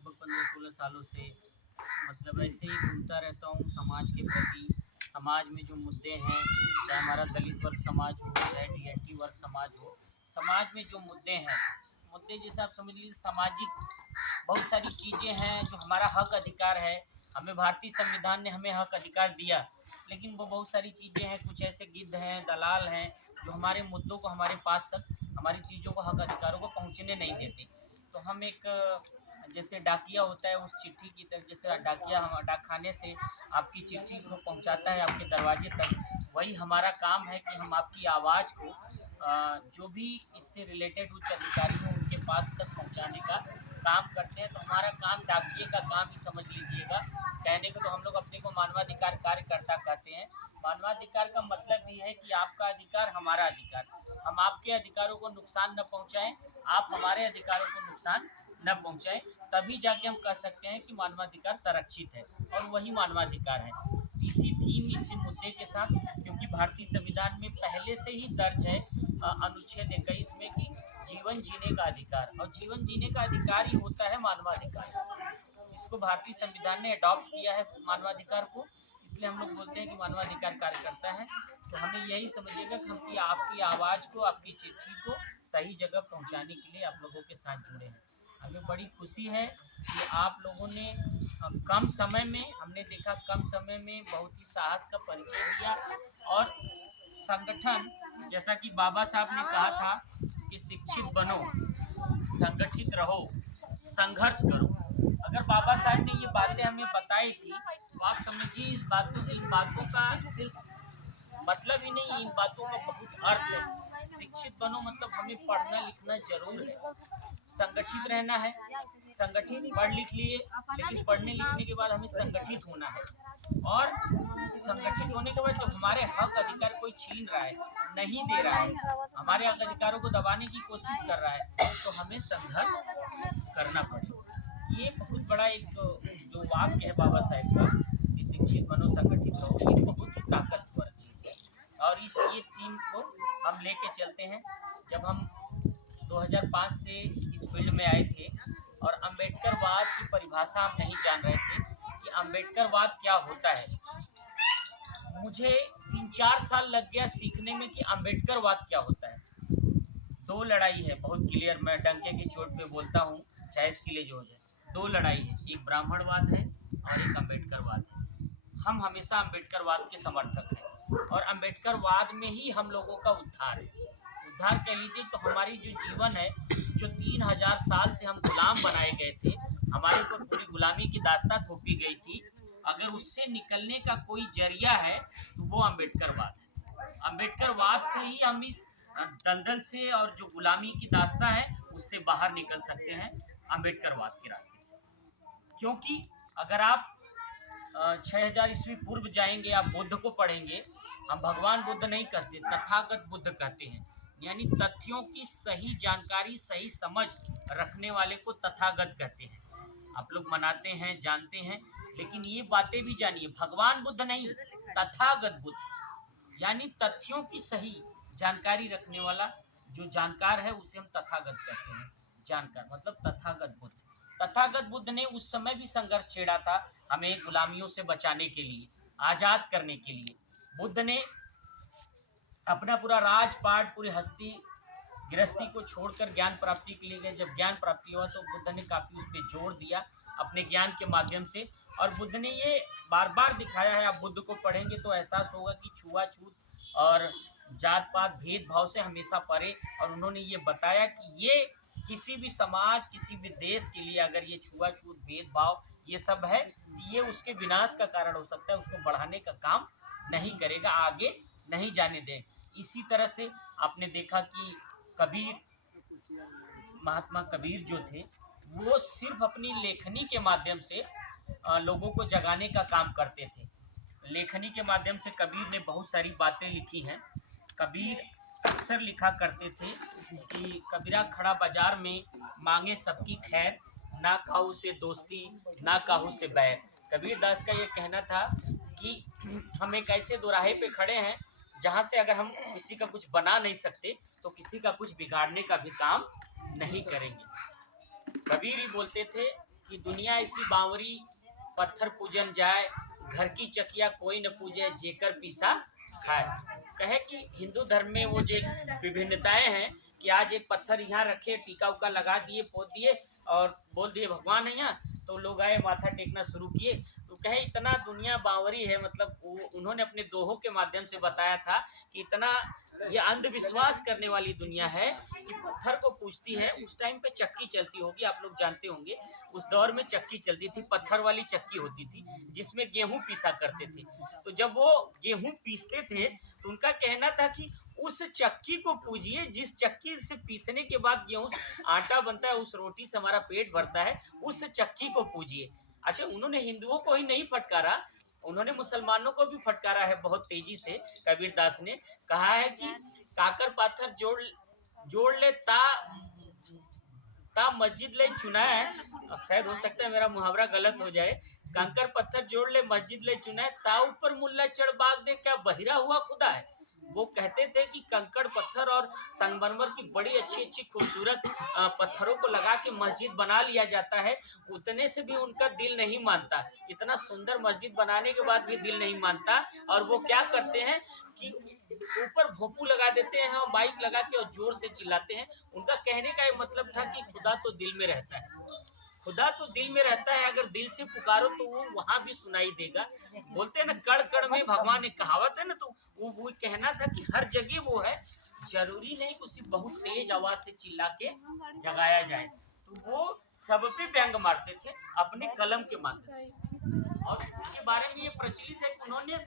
लगभग 15-16 सालों से मतलब ऐसे ही घूमता रहता हूँ समाज के प्रति। समाज में जो मुद्दे हैं, चाहे हमारा दलित वर्ग समाज हो, चाहे डीएनटी वर्ग समाज हो, समाज में जो मुद्दे हैं, मुद्दे जैसे आप समझ लीजिए सामाजिक बहुत सारी चीज़ें हैं जो हमारा हक अधिकार है। हमें भारतीय संविधान ने हमें हक अधिकार दिया, लेकिन वो बहुत सारी चीज़ें हैं, कुछ ऐसे गिद्ध हैं, दलाल हैं, जो हमारे मुद्दों को हमारे पास तक, हमारी चीज़ों को, हक अधिकारों को पहुँचने नहीं देते। तो हम एक जैसे डाकिया होता है, उस चिट्ठी की तरह, जैसे डाकिया हम डाकखाने से आपकी चिट्ठी को पहुंचाता है आपके दरवाजे तक, वही हमारा काम है कि हम आपकी आवाज़ को जो भी इससे रिलेटेड उच्च अधिकारी हो उनके पास तक पहुंचाने का काम करते हैं। तो हमारा काम डाकिए का काम ही समझ लीजिएगा। कहने को तो हम लोग अपने को मानवाधिकार कार्यकर्ता कहते हैं। मानवाधिकार का मतलब ये है कि आपका अधिकार हमारा अधिकार, हम आपके अधिकारों को नुकसान न पहुंचाएं, आप हमारे अधिकारों को नुकसान न पहुंचाएं, तभी जाके हम कह सकते हैं कि मानवाधिकार संरक्षित है, और वही मानवाधिकार है। इसी थीम, इसी मुद्दे के साथ, क्योंकि भारतीय संविधान में पहले से ही दर्ज है अनुच्छेद 21 में कि जीवन जीने का अधिकार, और जीवन जीने का अधिकार ही होता है मानवाधिकार। इसको भारतीय संविधान ने अडॉप्ट किया है मानवाधिकार को, इसलिए हम लोग बोलते हैं कि मानवाधिकार कार्यकर्ता है। तो हमें यही समझिएगा कि आपकी आवाज़ को, आपकी चिट्ठी को सही जगह पहुंचाने के लिए आप लोगों के साथ जुड़े हैं। हमें बड़ी खुशी है कि आप लोगों ने कम समय में, हमने देखा कम समय में बहुत ही साहस का परिचय दिया, और संगठन, जैसा कि बाबा साहब ने कहा था कि शिक्षित बनो, संगठित रहो, संघर्ष करो। अगर बाबा साहब ने ये बातें हमें बताई थी, तो आप समझिए इन बातों का सिर्फ मतलब ही नहीं, इन बातों का बहुत अर्थ है। शिक्षित बनो मतलब हमें पढ़ना लिखना जरूर है, संगठित रहना है, संगठित पढ़ लिख लिए, लेकिन पढ़ने लिखने के बाद हमें संगठित होना है, और संगठित होने के बाद जब हमारे हक अधिकार कोई छीन रहा है, नहीं दे रहा है, हमारे हक अधिकारों को दबाने की कोशिश कर रहा है, तो हमें संघर्ष करना पड़ेगा। ये बहुत बड़ा एक जो वाक्य है बाबा साहेब का कि शिक्षित बनो, संगठित रहो, ये बहुत ही ताकतवर चीज़ है, और इस थीम को हम लेके चलते हैं। जब हम 2005 से इस फील्ड में आए थे और अम्बेडकरवाद की परिभाषा हम नहीं जान रहे थे कि अम्बेडकरवाद क्या होता है, मुझे 3-4 साल लग गया सीखने में कि अम्बेडकरवाद क्या होता है। दो लड़ाई है, बहुत क्लियर, मैं डंके की चोट पे बोलता हूँ, चाहे इसके लिए जो हो जाए। दो लड़ाई है, एक ब्राह्मणवाद है और एक अम्बेडकरवाद है। हम हमेशा अम्बेडकरवाद के समर्थक हैं, और अम्बेडकरवाद में ही हम लोगों का उद्धार है। उद्धार कह लीजिए तो हमारी जो जीवन है, जो 3000 साल से हम गुलाम बनाए गए थे, हमारे ऊपर पूरी गुलामी की दास्तां थोपी गई थी, अगर उससे निकलने का कोई जरिया है तो वो अम्बेडकरवाद है। अम्बेडकरवाद से ही हम इस दलदल से और जो गुलामी की दास्तां है उससे बाहर निकल सकते हैं, अम्बेडकरवाद के रास्ते से। क्योंकि अगर आप 6000 ईस्वी पूर्व जाएंगे, आप बुद्ध को पढ़ेंगे, हम भगवान बुद्ध नहीं कहते, तथागत बुद्ध कहते हैं, यानी तथ्यों की सही जानकारी, सही समझ रखने वाले को तथागत कहते हैं। आप लोग मनाते हैं, जानते हैं, लेकिन ये बातें भी जानिए, भगवान बुद्ध नहीं, तथागत बुद्ध, यानी तथ्यों की सही जानकारी रखने वाला जो जानकार है उसे हम तथागत कहते हैं। जानकार मतलब तथागत बुद्ध। तथागत बुद्ध ने उस समय भी संघर्ष छेड़ा था हमें गुलामियों से बचाने के लिए, आज़ाद करने के लिए। बुद्ध ने अपना पूरा राजपाट, पूरी हस्ती गृहस्थी को छोड़कर ज्ञान प्राप्ति के लिए गए। जब ज्ञान प्राप्ति हुआ तो बुद्ध ने काफ़ी उस पर जोर दिया अपने ज्ञान के माध्यम से, और बुद्ध ने ये बार बार दिखाया है, आप बुद्ध को पढ़ेंगे तो एहसास होगा कि छुआछूत और जात पात भेदभाव से हमेशा परे। और उन्होंने ये बताया कि ये किसी भी समाज, किसी भी देश के लिए अगर ये छुआछूत, भेदभाव ये सब है, ये उसके विनाश का कारण हो सकता है, उसको बढ़ाने का काम नहीं करेगा, आगे नहीं जाने दें। इसी तरह से आपने देखा कि कबीर, महात्मा कबीर जो थे, वो सिर्फ अपनी लेखनी के माध्यम से लोगों को जगाने का काम करते थे। लेखनी के माध्यम से कबीर ने बहुत सारी बातें लिखी हैं। कबीर अक्सर लिखा करते थे कि कबीरा खड़ा बाजार में मांगे सबकी खैर, ना काहू से दोस्ती, ना काहू से बैर। कबीर दास का ये कहना था कि हम एक ऐसे दोराहे पे खड़े हैं जहाँ से अगर हम किसी का कुछ बना नहीं सकते तो किसी का कुछ बिगाड़ने का भी काम नहीं करेंगे। कबीर ही बोलते थे कि दुनिया ऐसी बावरी पत्थर पूजन जाए, घर की चकिया कोई न पूजे, जेकर पीसा खाए। कहे कि हिंदू धर्म में वो जो विभिन्नताएं हैं कि आज एक पत्थर यहाँ रखे, टीका उका लगा दिए, पोत दिए और बोल दिए भगवान है यहाँ, तो लोग आए माथा टेकना शुरू किए। तो कहे इतना दुनिया बावरी है, मतलब उन्होंने अपने दोहों के माध्यम से बताया था कि इतना ये अंधविश्वास करने वाली दुनिया है कि पत्थर को पूजती है। उस टाइम पे चक्की चलती होगी, आप लोग जानते होंगे, उस दौर में चक्की चलती थी, पत्थर वाली चक्की होती थी जिसमें गेहूं पीसा करते थे। तो जब वो गेहूं पीसते थे तो उनका कहना था कि उस चक्की को पूजिए जिस चक्की से पीसने के बाद गेहूं आटा बनता है, उस रोटी से हमारा पेट भरता है, उस चक्की को पूजिए। अच्छा, उन्होंने हिंदुओं को ही नहीं फटकारा, उन्होंने मुसलमानों को भी फटकारा है बहुत तेजी से। कबीर दास ने कहा है कि काकर पाथर जोड़ जोड़ ले ता मस्जिद ले चुना है, शायद हो सकता है मेरा मुहावरा गलत हो जाए, कंकर पत्थर जोड़ ले मस्जिद ले चुना है, ता ऊपर मुल्ला चढ़ बाग दे, क्या बहिरा हुआ खुदा है। वो कहते थे कि कंकड़ पत्थर और संगमरमर की बड़ी अच्छी अच्छी खूबसूरत पत्थरों को लगा के मस्जिद बना लिया जाता है, उतने से भी उनका दिल नहीं मानता। इतना सुंदर मस्जिद बनाने के बाद भी दिल नहीं मानता, और वो क्या करते हैं कि ऊपर भोपू लगा देते हैं और माइक लगा के और जोर से चिल्लाते हैं। उनका कहने का ये मतलब था कि खुदा तो दिल में रहता है, खुदा तो दिल में रहता है, अगर दिल से पुकारो तो वो वहां भी सुनाई देगा। बोलते हैं ना, कड़ कड़ में भगवान, एक कहावत है ना, तो वो कहना था कि हर जगह वो है, जरूरी नहीं कि उसे बहुत तेज आवाज से चिल्ला के जगाया जाए। तो वो सब पे व्यंग मारते थे अपने कलम के माध्यम से। और उसके बारे में ये प्रचलित है कि उन्होंने